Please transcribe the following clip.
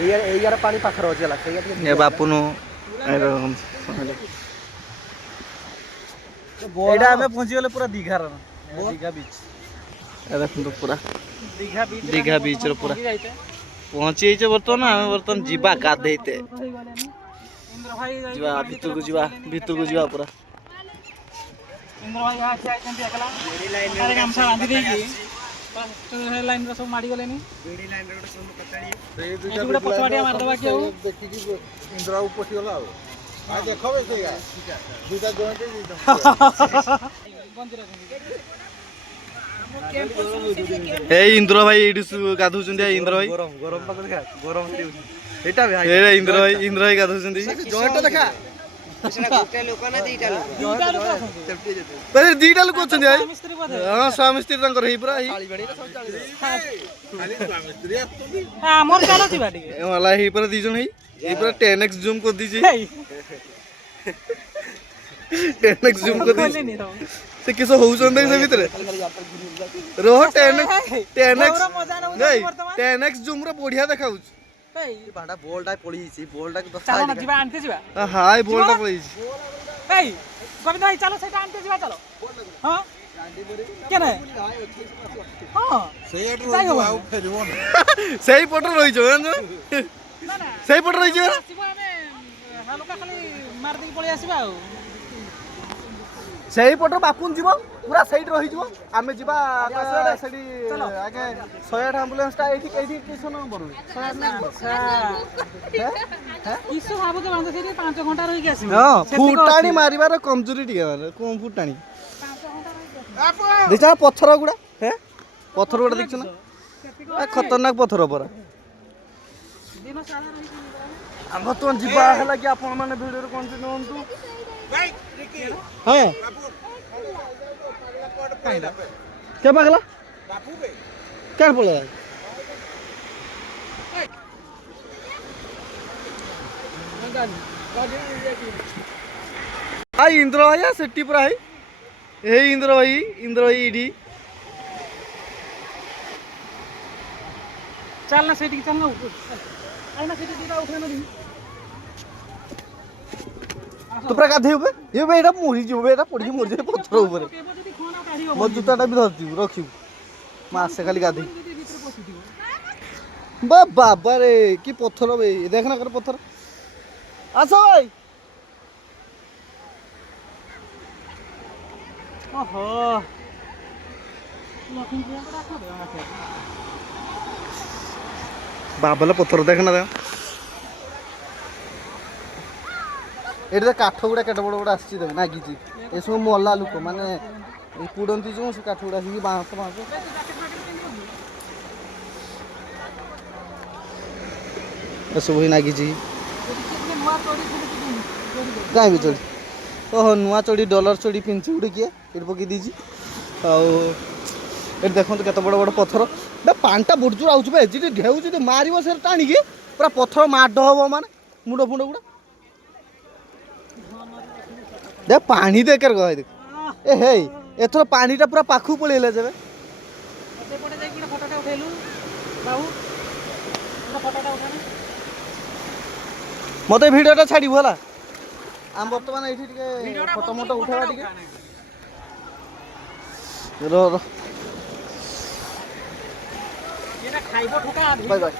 ଏଇଆର ପାଣି ପାଖରେ ଅଛି ହେଲା ସେଇଆ ଟିକେ ଏ ବାପୁନୁ ଏଇଟା ଆମେ ପହଞ୍ଚିଗଲେ ପୁରା ଦୀଘାର ଦୀଘା ବିଚ୍ ଦେଖନ୍ତୁ ପୁରା ଦୀଘା ବିଚ୍ ର ପୁରା ପହଞ୍ଚି ଯାଇଛେ ବର୍ତ୍ତମାନ ଆମେ ବର୍ତ୍ତମାନ ଯିବା ଗାଧେଇତେ ଯିବା ଭିତରକୁ ଯିବା ପୁରା ଇନ୍ଦ୍ର ଭାଇ ଠିଆ ହେଇଛନ୍ତି ଏକଲା ଗାମଛା ବାନ୍ଧି ଦେଇକି ଲାଇନ୍ ର ସବୁ ମାଡ଼ି ଗଲେନି ବିଡି ଲାଇନ୍ ର ଗୋଟେ ସବୁ କଚାଳି ଏଇ ଗୋଟେ ପଛବାଟିଆ ମାରିଦବା କି ଆଉ ଦେଖିକି ଇନ୍ଦ୍ର ବାବୁ ପଶିଗଲା ଆଉ ଦେଖ ବେ ସେଇଆ ଦୁଇଟା ଜଏଣ୍ଟ এই ইন্দ্র ভাই এইটি গাধুଛନ୍ତି ইন্দ্র ভাই গরম গরম পাক দেখা গরম এইটা ভাই এই ইন্দ্র ভাই গাধুଛନ୍ତି জয়েন্ট দেখা সেটা গোটে লোক না দুইটা লোক দুইটা লোক অଛନ୍ତି ভাই ହଁ ସ୍ୱାମୀ ସ୍ତ୍ରୀ ତାଙ୍କର ହେଇ ପୁରା ଖାଲି ସ୍ୱାମୀ ସ୍ତ୍ରୀ ଆସୁଛନ୍ତି ଆମର ଚାଲ ଯିବା ଟିକେ ଏଲା ହେଇ ପୁରା ଦି ଜଣ ହେଇ ପୁରା 10x ଜୁମ୍ କରି ଦେଇଛି 10x ଜୁମ୍ କରି ଦେଇଛି ସେ କିସ ହଉଛନ୍ତି ସେ ଭିତରେ ରୋହ 10x ଜୁମ୍ ର ବଢିଆ ଦେଖାଉଛି ବାଡା ବଲଟା ପଡିଛି ବଲଟା ଚାଲ ନା ଯିବା ଆଣ୍ଟି ଯିବା ହାଇ ବଲଟା ପଡିଛି ଏଇ ଗୋବିନ୍ଦ ଭାଇ ଚାଲ ସେଇଟା ଆଣ୍ଟି ଯିବା ଚାଲ ହଁ କେନେ ହଁ ସେଇଠୁ ଆଉ ଫେରିବ ନା ସେଇ ପଟରେ ରହିଛ ସେଇ ପଟରେ ରହିଛ ଆସିବ ଆମେ ହାଲକା ଖାଲି ମାରି ଦେଇକି ପଳେଇ ଆସିବା ଆଉ ସେଇ ପଟରେ ବାପୁନ ଯିବ ପୁରା ସେଇଠି ରହିଯିବ ଆମେ ଯିବା ସେଠି ଆଗେ 108 ଆମ୍ବୁଲାନ୍ସ ଟା ଏଇଠି କିସ ନମ୍ବର କିସ ଭାବୁଛ ବାନ୍ଧ ସେଇଠି 5 ଘଣ୍ଟା ରହିକି ଆସିବ ହଁ ଫୁଟାଣି ମାରିବାର କମଜୋରି ଟିକେ କଣ ଫୁଟାଣି ଦେଖିଛ ପଥର ଗୁଡା ପଥର ଗୁଡା ଦେଖିଛ ନା ଖତରନାକ ପଥର ପରା ଆମ ତ ଯିବା ହେଲା କି ଆପଣ ମାନେ ଭିଡିଓରେ କଣ୍ଟିନ୍ୟୁ ହୁଅନ୍ତୁ ହଁ क्या पागला क्या बोला आई इंद्र भाई सेट्टी पूरा है हे इंद्र भाई इडी चल ना सेठी चल ना आइना सेठी दीदा उठाना दी तू पूरा गाधे हुए ये बे एटा मोरी जो एटा पड़ी मोरी जे पत्थर ऊपर मो जूताटा भी धरती रखिबू मासे खाली गाधे बाबा रे की पत्थर बे देख ना कर पत्थर आसो भाई ओहो बाबाला पत्थर देख ना दे एटा काठ गुड़ा केटे बड़ बड़ आसी देख नागिची ए सब मल्ला लोक माने पुड़ती जो से काठ गुड़ा आसिक बाँस सब नागिची कहीं भी चढ़ी ओहो नुआ चढ़ी डॉलर चढ़ी पिंची गुड़े किए ये पकई दीजिए ये देखो केत बड़ बड़ पत्थर पाटा बुड़जोर आउे जी ढेउ जी मार से टाणिकी पूरा पत्थर माड हम माने मुंड फुंड गुड़ा दे पानी देकर गए देख ए हे एथर पानीटा पूरा पाखु पळेला जबे सेपटे जाई कि फोटोटा उठेलु बाबू फोटोटा उठाना मते वीडियोटा छाड़ीबो हला हम वर्तमान एठी टिके फोटो मोटो उठावा टिके रो एना खाइबो ठोका बाय बाय